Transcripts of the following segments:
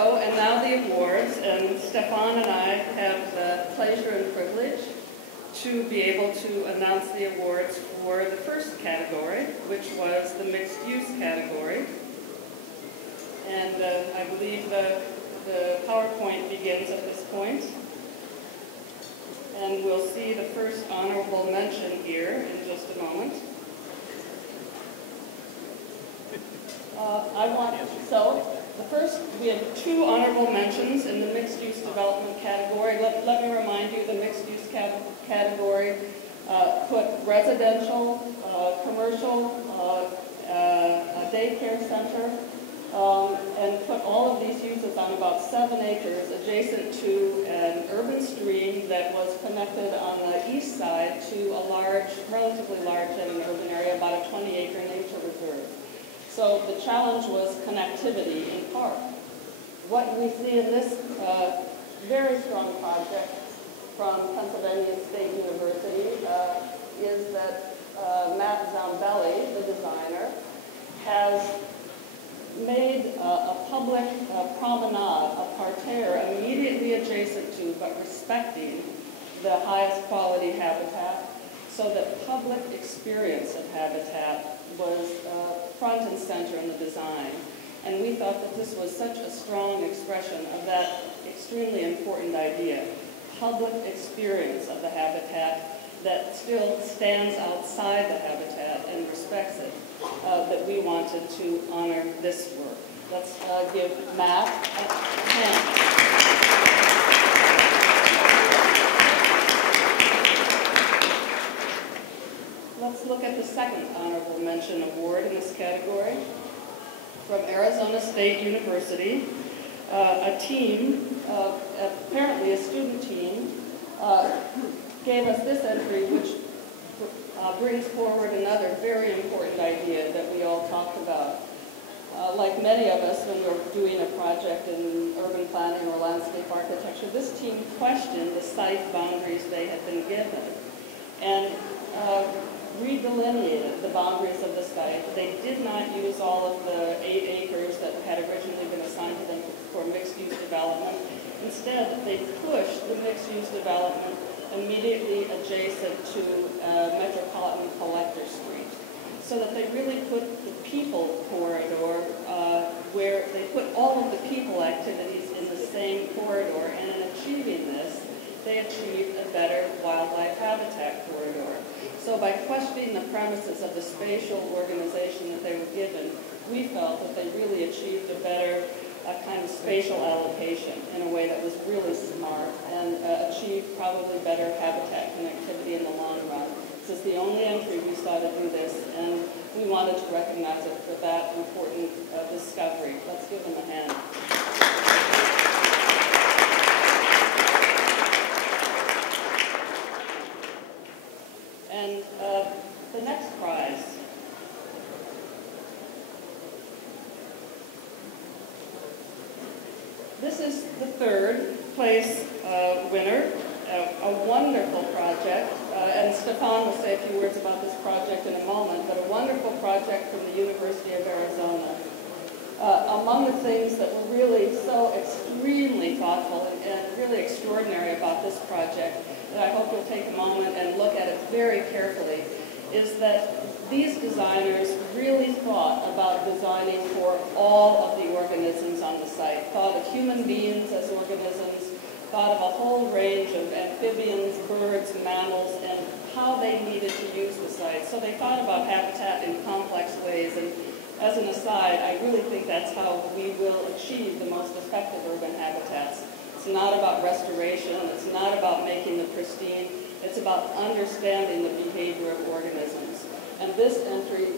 So, and now the awards, and Stefan and I have the pleasure and privilege to be able to announce the awards for the first category, which was the mixed use category. And I believe the PowerPoint begins at this point. And we'll see the first honorable mention here in just a moment. We have two honorable mentions in the mixed-use development category. Let me remind you, the mixed-use category put residential, commercial, a daycare center, and put all of these uses on about 7 acres adjacent to an urban stream that was connected on the east side to a large, relatively large in an urban area, about a 20-acre nature reserve. So the challenge was connectivity in park. What we see in this very strong project from Pennsylvania State University is that Matt Zambelli, the designer, has made a public promenade, a parterre immediately adjacent to but respecting the highest quality habitat, so that public experience of habitat was front and center in the design. And we thought that this was such a strong expression of that extremely important idea, public experience of the habitat that still stands outside the habitat and respects it, that we wanted to honor this work. Let's give Matt a hand. Let's look at the second honorable mention award in this category. From Arizona State University, a team, apparently a student team, gave us this entry, which brings forward another very important idea that we all talked about. Like many of us, when we're doing a project in urban planning or landscape architecture, this team questioned the site boundaries they had been given and redelineated the boundaries of the site. They did not use all of the 8 acres that had originally been assigned to them for mixed-use development. Instead, they pushed the mixed-use development immediately adjacent to Metropolitan Collector Street, so that they really put the people corridor where they put all of the people activities in the same corridor, and in achieving this, they achieved a better wildlife habitat corridor. So by questioning the premises of the spatial organization that they were given, we felt that they really achieved a better kind of spatial allocation in a way that was really smart and achieved probably better habitat connectivity in the long run. This is the only entry we saw to do this, and we wanted to recognize it for that important discovery. Let's give them a hand. And the next prize. This is the third place winner, a wonderful project, and Stefan will say a few words about this project in a moment, but a wonderful project from the University of Arizona. Among the things that were really so extremely thoughtful and really extraordinary about this project, that I hope you'll take a moment and look at it very carefully, is that these designers really thought about designing for all of the organisms on the site, thought of human beings as organisms, thought of a whole range of amphibians, birds, mammals, and how they needed to use the site. So they thought about habitat in complex ways, and as an aside, I really think that's how we will achieve the most effective urban habitats. It's not about restoration, it's not about making them pristine, it's about understanding the behavior of organisms. And this entry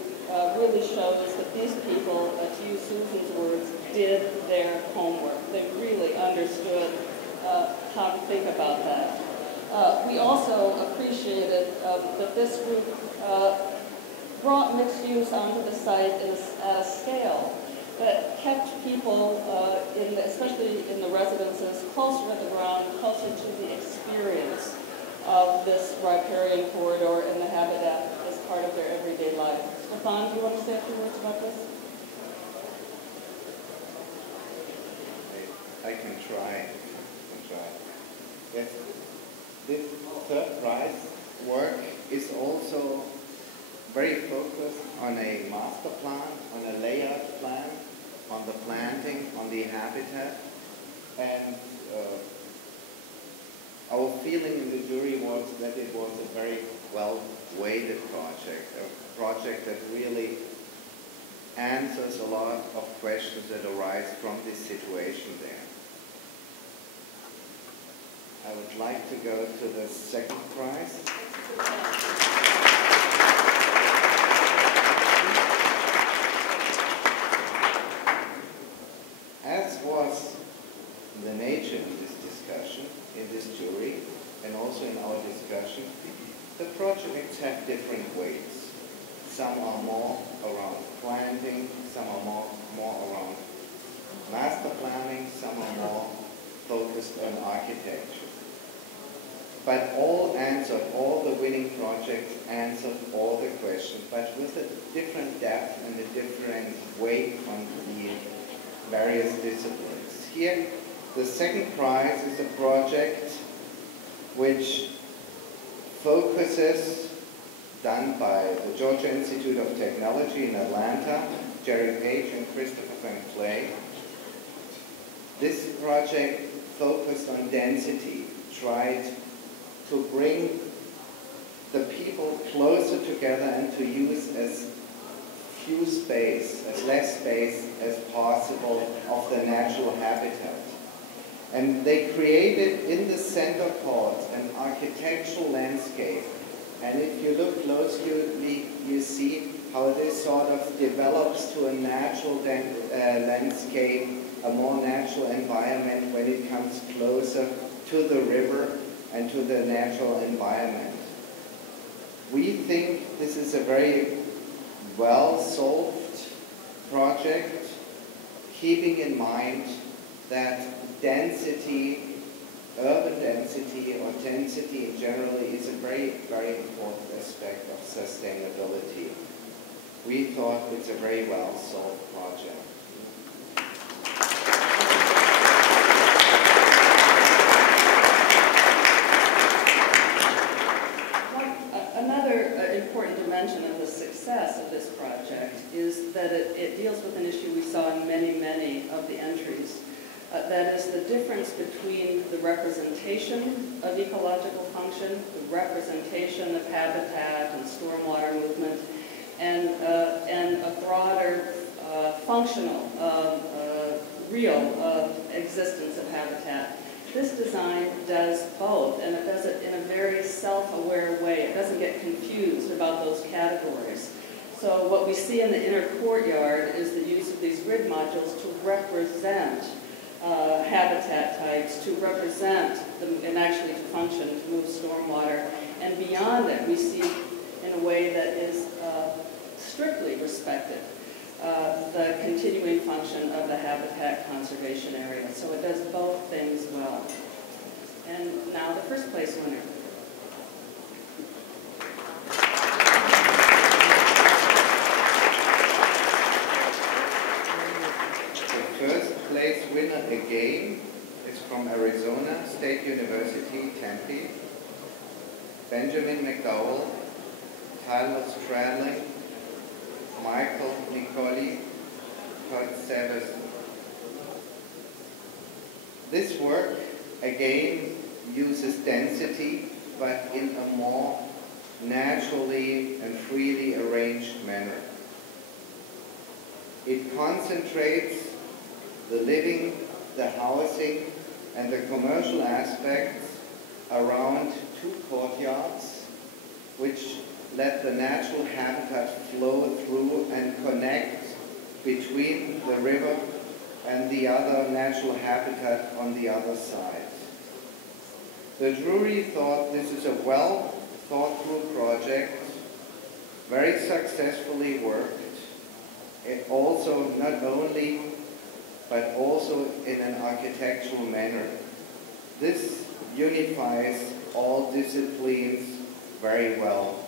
really shows that these people, to use Susan's words, did their homework. They really understood how to think about that. We also appreciated that this group brought mixed use onto the site at a scale that kept people, especially in the residences, closer to the ground, closer to the experience of this riparian corridor and the habitat as part of their everyday life. Stefan, do you want to say a few words about this? I can try. Yes. This third prize work is also very focused on a master plan, on a layout plan, on the planting, on the habitat. And our feeling in the jury was that it was a very well-weighted project, a project that really answers a lot of questions that arise from this situation there. I would like to go to the second prize. As was the nature of this discussion, in this jury, and also in our discussion, the projects have different weights. Some are more around planting, some are more around master planning, some are more focused on architecture. But all the winning projects answered all the questions, but with a different depth and a different weight on the various disciplines. Here, the second prize is a project which focuses, done by the Georgia Institute of Technology in Atlanta, Jerry Page and Christopher Van Clay. This project focused on density, tried to bring the people closer together and to use as few space, as less space as possible of the natural habitat. And they created in the center court an architectural landscape. And if you look closely, you see how this sort of develops to a natural landscape, a more natural environment when it comes closer to the river and to the natural environment. We think this is a very well-solved project, keeping in mind that density, urban density or density in general is a very, very important aspect of sustainability. We thought it's a very well-solved project. Another important dimension of the success of this project is that it deals with an issue we saw in many, many of the entries. That is the difference between the representation of ecological function, the representation of habitat and stormwater movement, and a broader functional, real existence of habitat. This design does both, and it does it in a very self-aware way. It doesn't get confused about those categories. So what we see in the inner courtyard is the use of these grid modules to represent habitat types, to represent them, and actually to function, to move stormwater. And beyond it, we see in a way that is strictly respected the continuing function of the habitat conservation area. So it does both things well. And now the first place winner. The first place winner again is from Arizona State University, Tempe. Benjamin McDowell, Tyler Stradling, Michael Nicoli, Todd Severson. This work again uses density, but in a more naturally and freely arranged manner. It concentrates the living, the housing, and the commercial aspects around two courtyards, which let the natural habitat flow through and connect between the river and the other natural habitat on the other side. The jury thought this is a well thought through project, very successfully worked. It also not only, but also in an architectural manner. This unifies all disciplines very well.